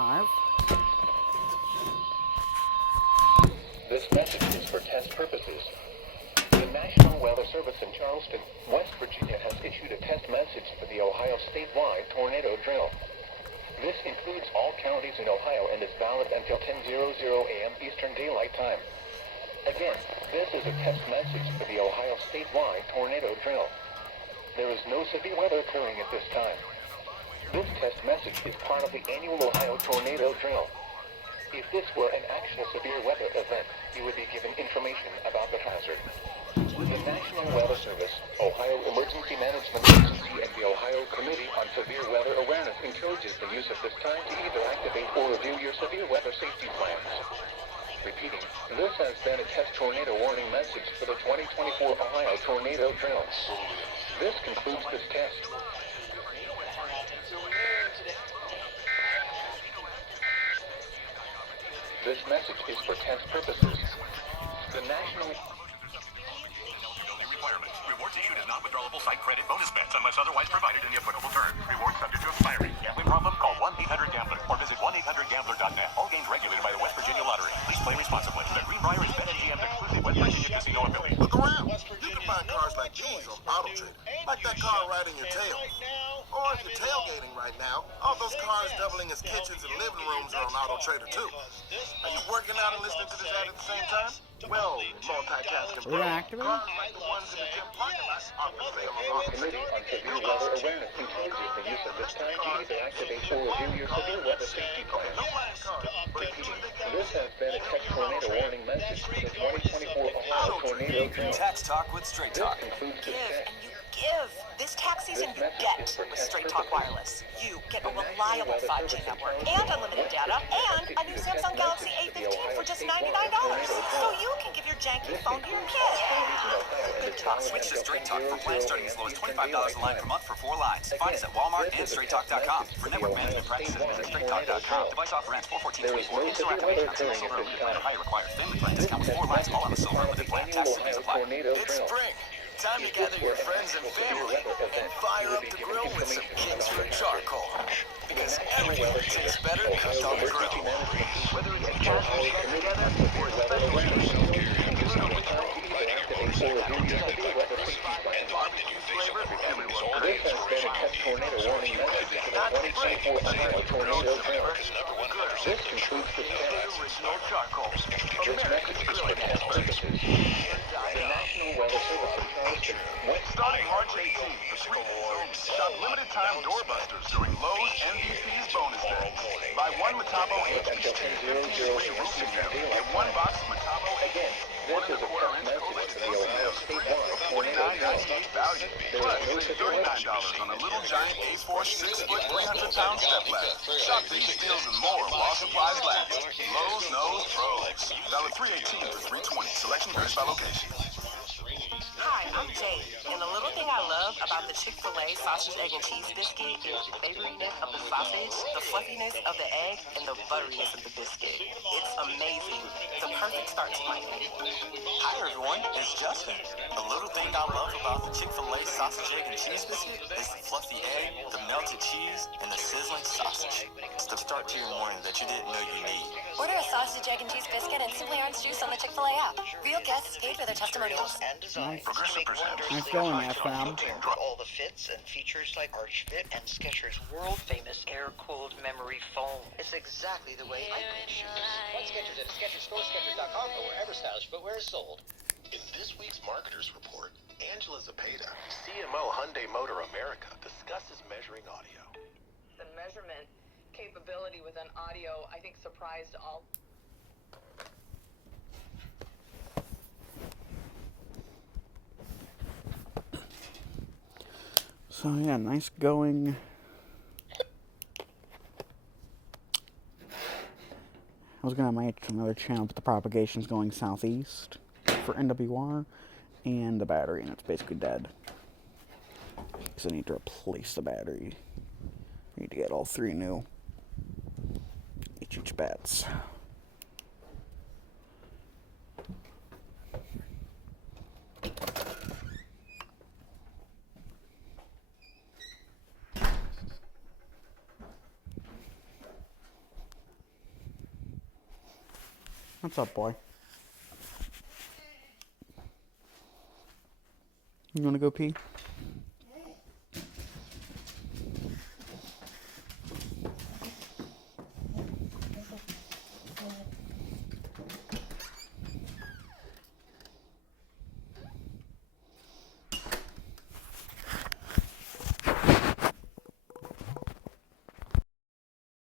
live. This message is for test purposes. The National Weather Service in Charleston, West Virginia has issued a test message for the Ohio statewide tornado drill. This includes all counties in Ohio and is valid until 10:00 a.m. Eastern Daylight Time. Again, this is a test message for the Ohio statewide tornado drill. There is no severe weather occurring at this time. This test message is part of the annual Ohio tornado drill. If this were an actual severe weather event, you would be given information about the hazard. The National Weather Service, Ohio Emergency Management Agency, and the Ohio Committee on Severe Weather Awareness encourages the use of this time to either activate or review your severe weather safety plans. Repeating, this has been a test tornado warning message for the 2024 Ohio tornado drill. This concludes this test. This message is for test purposes. The National Requirements. Rewards issued as non-withdrawable site credit bonus bets unless otherwise provided in the applicable terms. Rewards subject to expiry. Gambling problem? Call 1-800-GAMBLER or visit 1-800-GAMBLER.net. All games regulated by the West Virginia Lottery. Please play responsibly. The Greenbrier is BetMGM's exclusive West Virginia casino affiliate. Look around. You can find cars like these on AutoTrader. Like that car right in your tail. Or if you're tailgating right now, all those cars doubling as kitchens and living rooms are on AutoTrader too. Are you working out and listening to this ad at the same time? Well, multitasking pro. Cars like the ones in the gym parking lot are for sale on The Committee on Severe Weather Awareness encourages the use of this time to either activate or review your severe weather safety plans. Repeating, this has been a test tornado warning message for the 2024 Ohio tornado drill. Tax Talk with Straight This Talk. concludes this Give test. and you give. This tax season you get with Straight Talk Wireless. You get a reliable 5G network and unlimited data and a new Samsung Galaxy A15 for just $99. So you can give your janky phone to your kid. Good talk. Switch to Straight Talk for plans starting as low as $25 a line per month for 4 lines. Find us at Walmart and StraightTalk.com. For network management practices, visit StraightTalk.com. Device offer ends 4/14/24. In-store activation on single silver limited plan or higher required family plan. Discount with 4 lines, all on the silver limited plan. Tax fees apply. It's spring. Time to gather your friends and family and fire up the grill with some Kingsford charcoal. Because everything tastes better cooked on the grill. Whether it's a casual get-together or a special occasion, barbecue flavor, everyone This has been a test tornado warning message for the 2024 Ohio tornado drill. This concludes this test. original charcoal. This message is for test purposes. The National Weather Service in Charleston, West Starting March 18th, for Sweet shop limited time doorbusters during Lowe's MVP's bonus day. Buy one Metabo until 10:00 roofing Eastern get Daylight one Time. box Metabo Again, this is a test message for the Ohio statewide tornado drill. $49.98 value. Plus, save $39 on a little giant A4 6-foot 300-pound step ladder. Shop these deals and more while supplies last. Lowe's knows pros. Valid 3/18 to 3/20. Selection varies by location. Hi, I'm Jade, and the little thing I love about the Chick-fil-A sausage, egg, and cheese biscuit is the savoriness of the sausage, the fluffiness of the egg, and the butteriness of the biscuit. It's amazing. The perfect start to my day. Hi everyone, it's Justin. The little thing I love about the Chick-fil-A sausage, egg, and cheese biscuit is the fluffy egg, the melted cheese, and the sizzling sausage. It's the start to your morning that you didn't know you need. Order a sausage, egg, and cheese biscuit and Simply Orange juice on the Chick-fil-A app. Real guests paid for their testimonials. And design. Progressive presents. Nice going, FM. All the fits and features like Arch Fit and Skechers' world-famous air-cooled memory foam. It's exactly the way I put shoes. Find Skechers at a Skechers store, Skechers.com, or wherever stylish footwear is sold. In this week's Marketers Report, Angela Zepeda, CMO Hyundai Motor America, discusses measuring audio. The measurement capability within audio, I think, surprised all. So yeah, nice going. I was gonna make another channel, but the propagation's going southeast for NWR, and the battery, and it's basically dead. Because I need to replace the battery. I need to get all 3 new HH bats. What's up, boy? You wanna go pee?